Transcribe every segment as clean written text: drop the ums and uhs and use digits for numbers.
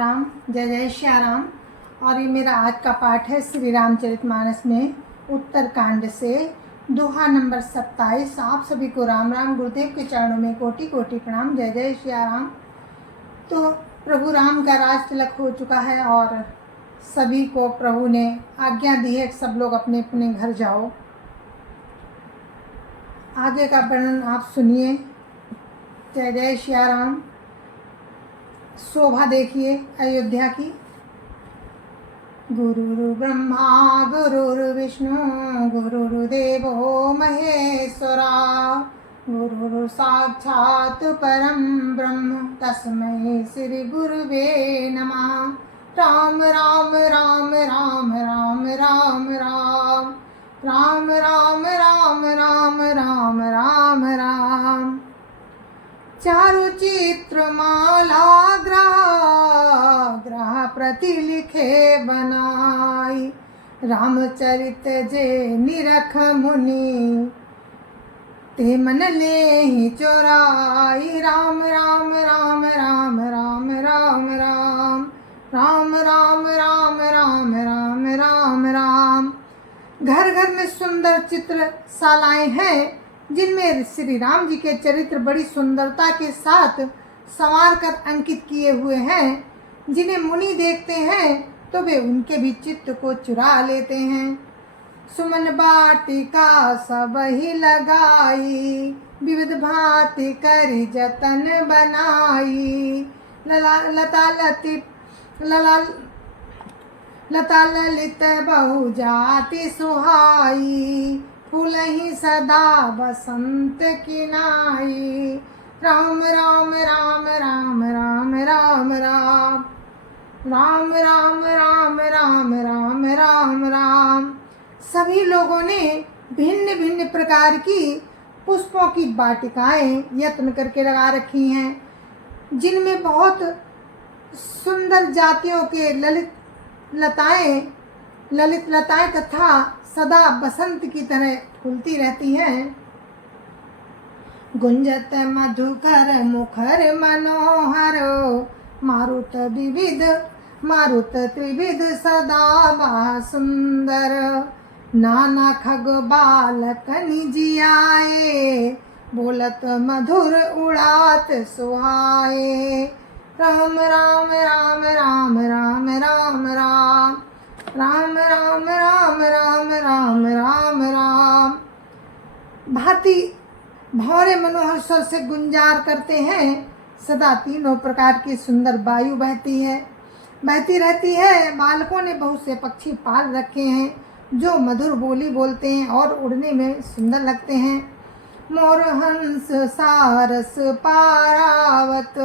राम, जय जय श्या राम। और ये मेरा आज का पाठ है श्री रामचरितमानस में उत्तरकांड से दोहा नंबर 27। आप सभी को राम राम। गुरुदेव के चरणों में कोटि कोटि प्रणाम। जय जय श्या राम। तो प्रभु राम का राज तिलक हो चुका है और सभी को प्रभु ने आज्ञा दी है कि सब लोग अपने अपने घर जाओ। आगे का वर्णन आप सुनिए। जय जय श्या राम। शोभा देखिए अयोध्या की। गुरुर् ब्रह्मा गुरुर्विष्णु गुरुर्देवो महेश्वरा गुरुर् साक्षात् परं ब्रह्म तस्मै श्री गुरुवे नमः। राम राम राम राम राम राम राम राम राम राम राम राम राम राम। चारु चित्र माला ग्रह प्रति लिखे बनाई। रामचरित जे निरख मुनि ते मन ले ही चोराई। राम राम राम राम राम राम राम राम राम राम राम राम राम राम। घर घर में सुंदर चित्र शालाएं हैं जिनमें श्री राम जी के चरित्र बड़ी सुंदरता के साथ संवार कर अंकित किए हुए हैं। जिन्हें मुनि देखते हैं तो वे उनके भी चित्त को चुरा लेते हैं। सुमन बाटिका सब ही लगाई विविध भांति करी जतन बनाई। लता ललित बहु जाति सुहाई फूल ही सदा बसंत की नाई। राम राम राम राम राम राम राम राम राम राम राम राम राम राम। सभी लोगों ने भिन्न भिन्न प्रकार की पुष्पों की वाटिकाएं यत्न करके लगा रखी हैं जिनमें बहुत सुंदर जातियों के ललित लताएं तथा सदा बसंत की तरह फूलती रहती हैं। गुंजत मधुकर मुखर मनोहर मारुत त्रिविध सदा बा सुंदर। नाना खग बालक निजियाए बोलत मधुर उड़ात सुहाए। राम राम राम राम राम राम राम राम राम राम राम राम राम राम। भांति भौरे मनोहर स्वर से गुंजार करते हैं। सदा तीनों प्रकार की सुंदर वायु बहती रहती है। बालकों ने बहुत से पक्षी पाल रखे हैं जो मधुर बोली बोलते हैं और उड़ने में सुंदर लगते हैं। मोर हंस सारस पारावत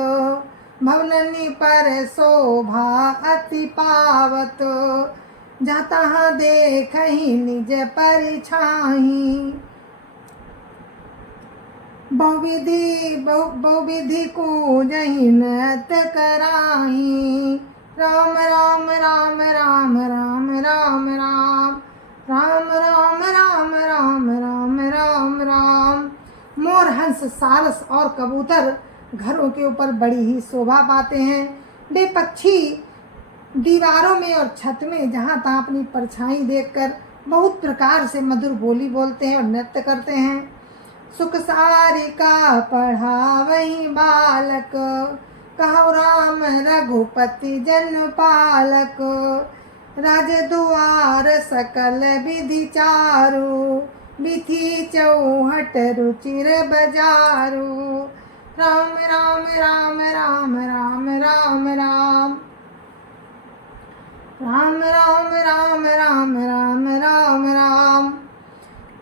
भवननी पर शोभा अति पावत। जहाँ देखहि निज परिछाहि बहुविधि कूजहि नृत्य कराहि। राम राम राम राम राम राम राम राम राम राम राम राम राम राम। मोर हंस सारस और कबूतर घरों के ऊपर बड़ी ही शोभा पाते हैं। वे पक्षी दीवारों में और छत में जहाँ तहाँ अपनी परछाई देखकर बहुत प्रकार से मधुर बोली बोलते हैं और नृत्य करते हैं। सुख सारिका पढ़ावहि बालक कहु राम रघुपति जन पालक। राजदुआर सकल विधि चारु विधि चौहट रुचिर बजारू। राम राम राम राम राम राम राम राम राम राम राम राम राम राम।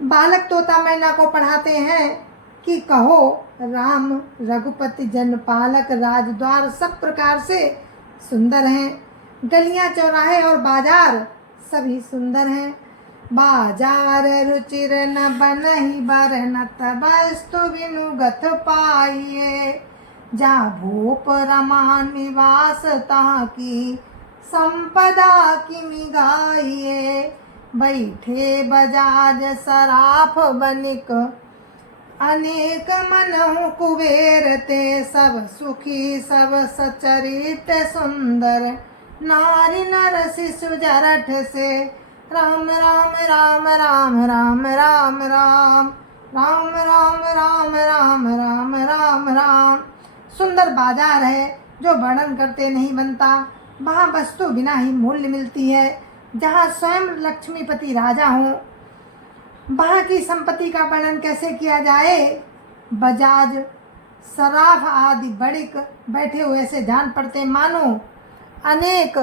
बालक तोता मैना को पढ़ाते हैं कि कहो राम रघुपति जन पालक। राजद्वार सब प्रकार से सुंदर हैं। गलियां चौराहे और बाजार सभी सुंदर हैं। बाजार रुचिर न बनहि बरनत वस्तु विनुगत पाइए। जा भूप रमा निवास ताकि संपदा की गाइए। बैठे बजाज सराफ बनिक अनेक मनहु कुबेर ते सब सुखी सब सचरित सुंदर नारी नर शिशु जरठ से राम राम राम राम राम राम राम राम राम राम राम राम राम राम। सुंदर बाजार है जो वर्णन करते नहीं बनता, वहाँ वस्तु बिना ही मूल्य मिलती है। जहाँ स्वयं लक्ष्मीपति राजा हों, वहाँ की संपत्ति का वर्णन कैसे किया जाए। बजाज सराफ आदि बड़िक बैठे हुए से जान पड़ते मानो अनेक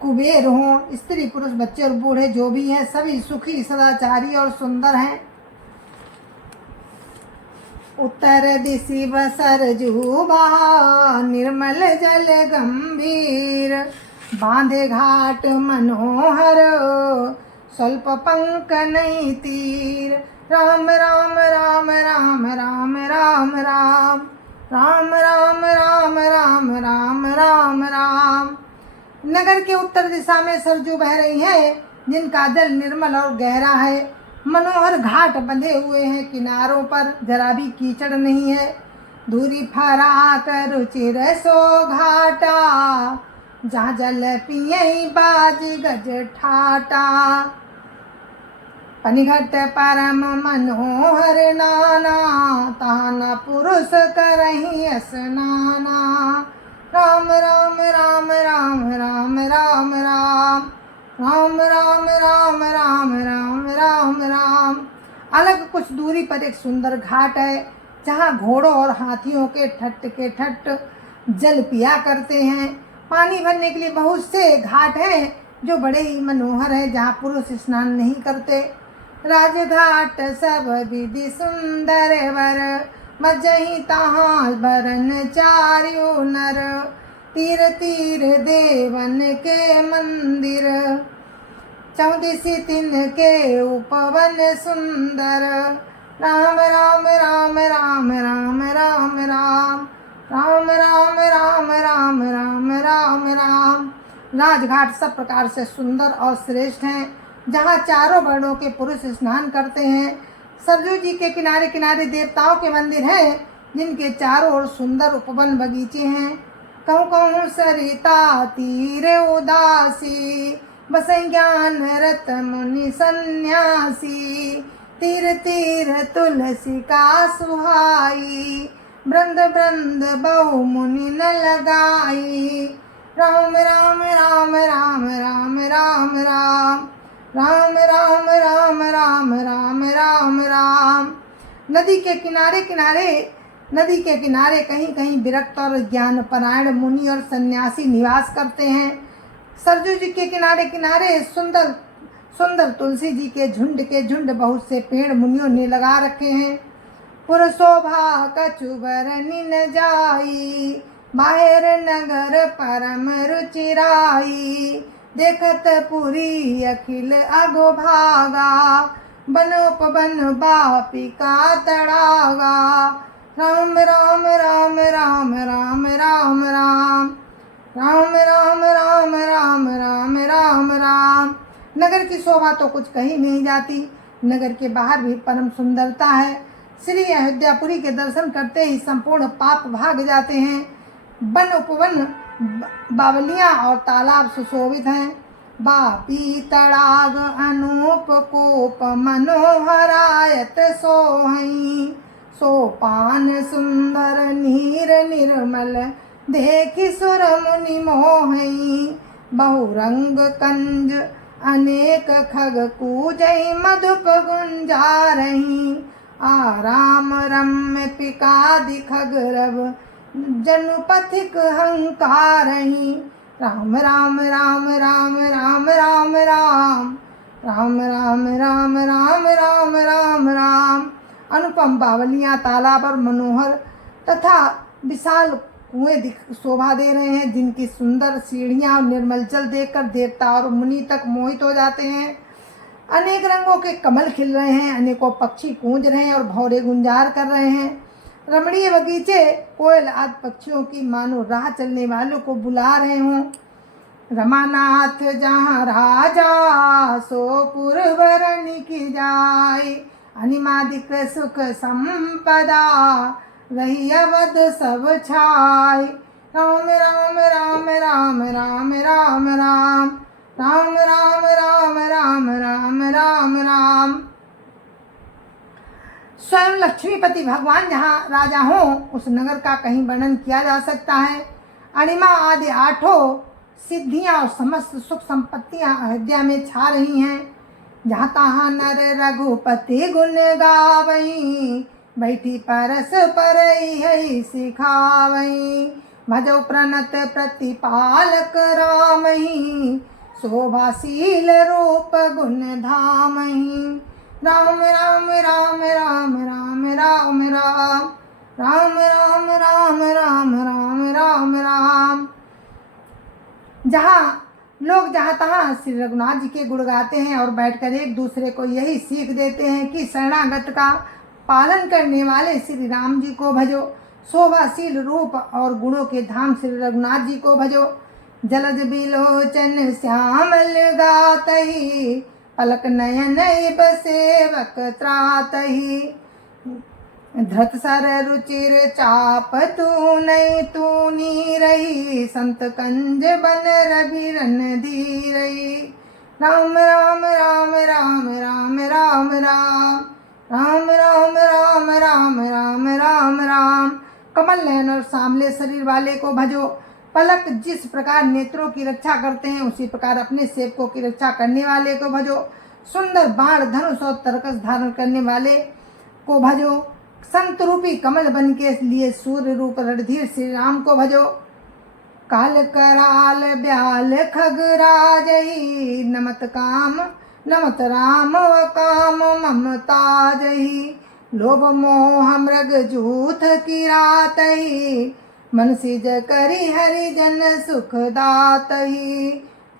कुबेर हों। स्त्री पुरुष बच्चे और बूढ़े जो भी हैं सभी सुखी सदाचारी और सुंदर हैं। उत्तर दिशि बसर जुबा निर्मल जल गंभीर बांधे घाट मनोहर स्वल्प पंक नहीं तीर। राम राम राम राम राम राम राम राम राम राम राम राम राम राम। नगर के उत्तर दिशा में सरजू बह रही है जिनका जल निर्मल और गहरा है। मनोहर घाट बंधे हुए हैं, किनारों पर जरा भी कीचड़ नहीं है। दूरी फरा कर रुचिर सो घाटा जहाँ जल पियई बाज गज ठाटा। पनिघट परम मनोहर नाना ताना पुरुष करही स्नाना। राम राम राम राम राम राम राम राम राम राम राम राम राम राम। अलग कुछ दूरी पर एक सुंदर घाट है जहाँ घोड़ों और हाथियों के ठट्ट जल पिया करते हैं। पानी भरने के लिए बहुत से घाट हैं जो बड़े ही मनोहर हैं, जहाँ पुरुष स्नान नहीं करते। राजघाट सब विधि सुंदर वर मजही तहाँ भरन चार्यो नर। तीर तीर देवन के मंदिर चौदिसी तिन के उपवन सुंदर। राम राम राम राम राम राम राम राम राम राम राम राम राम राम। राजघाट सब प्रकार से सुंदर और श्रेष्ठ हैं, जहाँ चारों वर्णों के पुरुष स्नान करते हैं। सरजू जी के किनारे किनारे देवताओं के मंदिर हैं, जिनके चारों ओर सुंदर उपवन बगीचे हैं। कहूँ कहूँ सरिता तीर उदासी बसै ज्ञान रत मुनि सन्यासी। तीर तीर तुलसी का सुहाई बृंद बृंद बहु मुनि न लगाई। राम राम राम राम राम राम राम राम राम राम राम राम राम राम। नदी के किनारे कहीं कहीं विरक्त और ज्ञान परायण मुनि और सन्यासी निवास करते हैं। सरजू जी के किनारे किनारे सुंदर सुंदर तुलसी जी के झुंड बहुत से पेड़ मुनियों ने लगा रखे हैं। पुरशोभा कचुबरनि न जाई बाहर नगर परम रुचिराई। देखत पुरी अखिल अगो भागा बनोपवन बापी का तड़ागा। राम राम राम राम राम राम राम राम राम राम राम राम राम राम। नगर की शोभा तो कुछ कही नहीं जाती। नगर के बाहर भी परम सुंदरता है। श्री अयोध्यापुरी के दर्शन करते ही संपूर्ण पाप भाग जाते हैं। वन उपवन बावलियाँ और तालाब सुशोभित हैं। बापी तड़ाग अनूप कोप मनोहरायत सोहई। सोपान सुंदर नीर निर्मल देखि सुर मुनि मोहई। बहुरंग कंज अनेक खग कूजई मधुप गुंजारही। आराम रम्य पिकादि खग रव जनु पथिक हंकारही। राम राम राम राम राम राम राम राम राम राम राम राम राम राम। अनुपम बावलियाँ तालाब और मनोहर तथा विशाल कुएं शोभा दे रहे हैं, जिनकी सुंदर सीढ़ियाँ और निर्मल जल देखकर देवता और मुनि तक मोहित हो जाते हैं। अनेक रंगों के कमल खिल रहे हैं, अनेकों पक्षी गूंज रहे हैं और भौरे गुंजार कर रहे हैं। रमणीय बगीचे कोयल आदि पक्षियों की मानो राह चलने वालों को बुला रहे हों। रमानाथ जहाँ राजा सो पुरवरन की जाय। अनिमादिक सुख संपदा रही अवध सब छाय। राम राम राम राम राम राम राम राम राम राम राम राम राम राम। स्वयं लक्ष्मीपति भगवान जहाँ राजा हों उस नगर का कहीं वर्णन किया जा सकता है। अणिमा आदि आठों सिद्धियां और समस्त सुख संपत्तियां अयोध्या में छा रही हैं। जहाँ तहाँ नर रघुपति गुण गावहीं, बैठी परस परई सिखावहीं। भजौ प्रणत प्रतिपालक रामहीं, शोभाशील रूप गुण धामहीं। राम राम राम राम राम राम राम राम राम राम राम राम राम राम। जहाँ लोग जहाँ तहाँ श्री रघुनाथ जी के गुण गाते हैं और बैठकर एक दूसरे को यही सीख देते हैं कि शरणागत का पालन करने वाले श्री राम जी को भजो, शोभाशील रूप और गुणों के धाम श्री रघुनाथ जी को भजो। जलज बिलोचन श्यामल गातहि, पलक नयन सेवक त्रातहि। धृत सर रुचिर चाप तूनी रही, संत कंज बन रविरन धीरही। राम राम राम राम राम राम राम राम राम राम राम राम राम राम। कमल नयन और सांवले शरीर वाले को भजो। पलक जिस प्रकार नेत्रों की रक्षा करते हैं उसी प्रकार अपने सेवकों की रक्षा करने वाले को भजो। सुंदर बाण धनुष और तरकस धारण करने वाले को भजो। संत रूपी कमल बन के लिए सूर्य रूप रणधीर श्री राम को भजो। काल कराल ब्याल खगराजही, नमत काम नमत राम व काम ममता जही। लोभ मोह मृग जूथ किरातही, मन सिज करी हरिजन सुख दातही।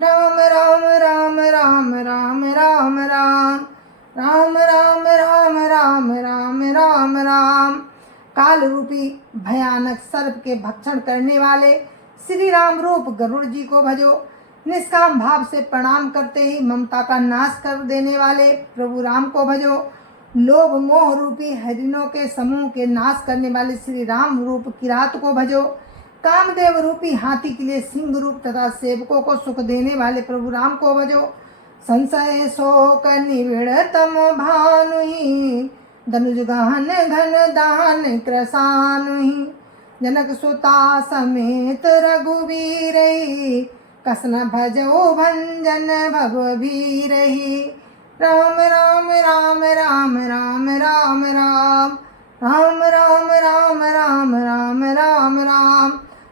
राम राम राम राम राम राम राम राम राम राम राम राम राम राम। काल रूपी भयानक सर्प के भक्षण करने वाले श्री राम रूप गरुड़ जी को भजो। निष्काम भाव से प्रणाम करते ही ममता का नाश कर देने वाले प्रभु राम को भजो। लोभ मोह रूपी हरिणों के समूह के नाश करने वाले श्री राम रूप किरात को भजो। कामदेव रूपी हाथी के लिए सिंह रूप तथा सेवकों को सुख देने वाले प्रभु राम को भजो। संशय शोक निविड़तम भानुहि, धनुज गहन घन दान कृसानुहि। जनक सुता समेत रघुवीरहि, कसन भजो भंजन भवभीरहि। राम राम राम राम राम राम राम राम राम राम राम राम राम राम।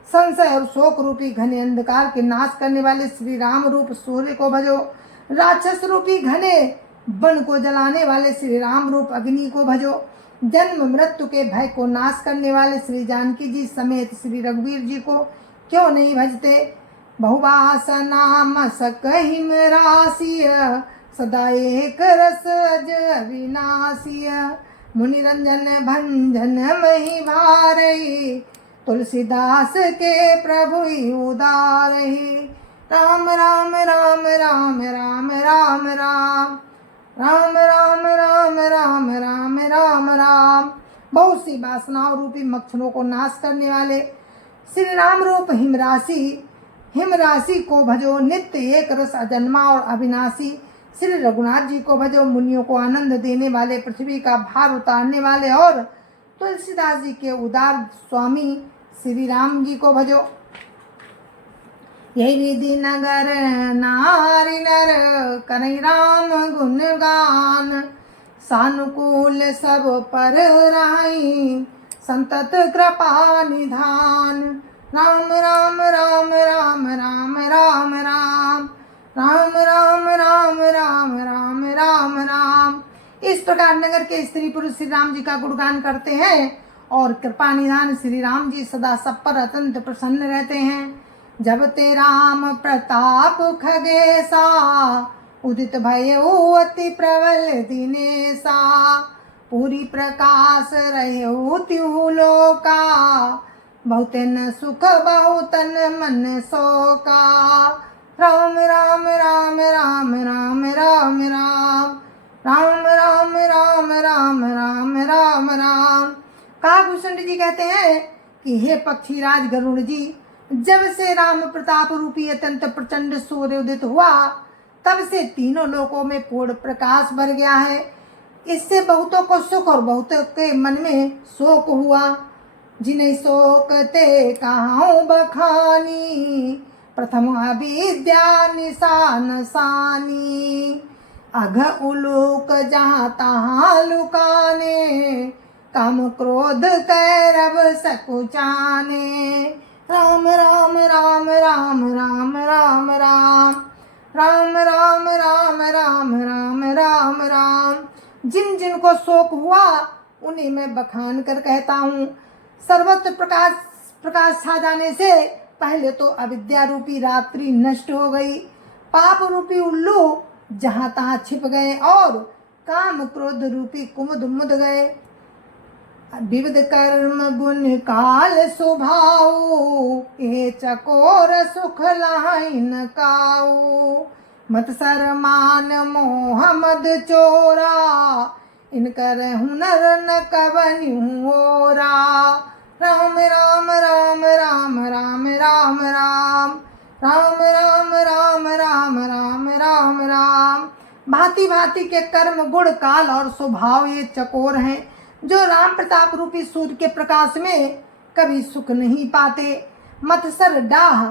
संशय और शोक रूपी घने अंधकार के नाश करने वाले श्री राम रूप सूर्य को भजो। राक्षस रूपी घने वन को जलाने वाले श्री राम रूप अग्नि को भजो। जन्म मृत्यु के भय को नाश करने वाले श्री जानकी जी समेत श्री रघुवीर जी को क्यों नहीं भजते। बहुवासना मसक हिम राशिय, सदा एक रस अज अविनाशिय। मुनिरंजन भंजन मही भारही, तुलसीदास के प्रभु उदारही। राम राम राम राम राम राम राम राम राम राम राम राम राम राम। बहुत सी वासनाओं रूपी मच्छरों को नाश करने वाले श्री राम रूप हिमराशि को भजो। नित्य एक रस अजन्मा और अविनाशी श्री रघुनाथ जी को भजो। मुनियों को आनंद देने वाले, पृथ्वी का भार उतारने वाले और तुलसीदास जी के उदार स्वामी श्री राम जी को भजो। यही विधि नगर नारी नर करई राम गुण गान, सानुकूल सब पर राई संतत कृपा निधान। राम राम राम राम राम राम राम राम राम राम राम राम राम राम। इस प्रकार नगर के स्त्री पुरुष श्री राम जी का गुणगान करते हैं और कृपा निधान श्री राम जी सदा सब पर अत्यंत प्रसन्न रहते हैं। जब ते राम प्रताप खगेसा, उदित भयउ अति प्रबल दिनेसा। पूरी प्रकाश रहउ तिहु लोका, बहुतन सुख बहुतन मन शोका। राम राम राम राम राम राम राम राम राम राम राम राम राम राम राम। काकभूषण जी कहते हैं कि हे पक्षीराज गरुड़ जी, जब से राम प्रताप रूपी अत्यंत प्रचंड सूर्य उदित हुआ, तब से तीनों लोकों में पूर्ण प्रकाश भर गया है। इससे बहुतों को सुख और बहुतों के मन में शोक हुआ। जिन्हें शोक ते कहाऊं बखानी, प्रथम अविद्या निशान सानी। अघ उलूक जहाँ तहाँ लुकाने, काम क्रोध कैरव सकुचाने। राम राम राम राम राम राम राम राम राम राम राम राम राम राम। जिन जिन को शोक हुआ उन्हें मैं बखान कर कहता हूँ। सर्वत्र प्रकाश छा जाने से पहले तो अविद्या रूपी रात्रि नष्ट हो गई, पाप रूपी उल्लू जहाँ तहाँ छिप गए और काम क्रोध रूपी कुमुद मुद गए। विविध कर्म गुण काल स्वभाव, ए चकोर सुख लाइन काऊ। मत्सर मान मोह मद चोरा, इनकर हुनर न कबन्यू ओरा। राम राम राम राम राम राम राम राम राम राम राम राम राम राम। भांति भांति के कर्म गुण काल और स्वभाव ये चकोर हैं, जो राम प्रताप रूपी सूर्य के प्रकाश में कभी सुख नहीं पाते। मत्सर डाह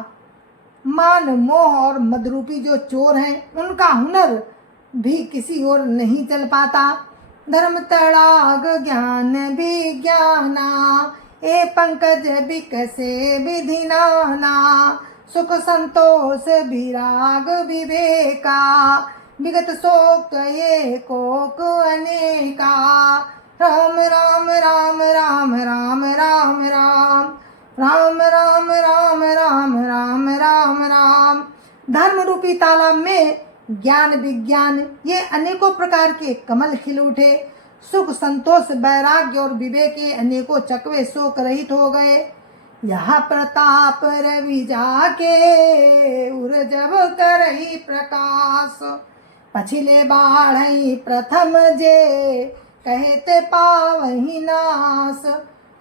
मान मोह और मदरूपी जो चोर हैं, उनका हुनर भी किसी ओर नहीं चल पाता। धर्म तड़ाग ज्ञान विज्ञाना, ए पंकज बिकसे विधि नाना। सुख संतोष विराग विवेका, विगत शोक ये कोक अनेका। राम राम राम राम राम राम राम राम राम राम राम राम राम राम। धर्म रूपी तालाब में ज्ञान विज्ञान ये अनेकों प्रकार के कमल खिल उठे। सुख संतोष वैराग्य और विवेक के अनेकों चकवे शोक रहित हो गए। यह प्रताप रवि जाके उर जब करही प्रकाश, पछिले बाढ़ई प्रथम जे कहते पावही नास।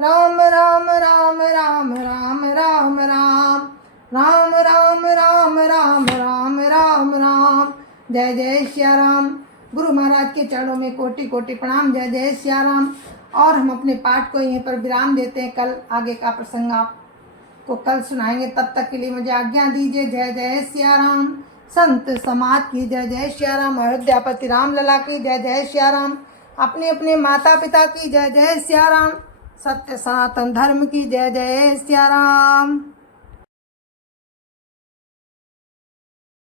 राम राम राम राम राम राम राम राम राम राम राम राम राम राम। जय जय श्या राम। गुरु महाराज के चरणों में कोटि कोटि प्रणाम। जय जय श्या राम। और हम अपने पाठ को यहीं पर विराम देते हैं। कल आगे का प्रसंग आपको कल सुनाएंगे। तब तक के लिए मुझे आज्ञा दीजिए। जय जय श्या राम। संत समाज की जय जय श्या राम। अयोध्यापति राम लला की जय जय श्या राम। अपने अपने माता पिता की जय जय श्या राम। सत्य सनातन धर्म की जय जय श्या राम।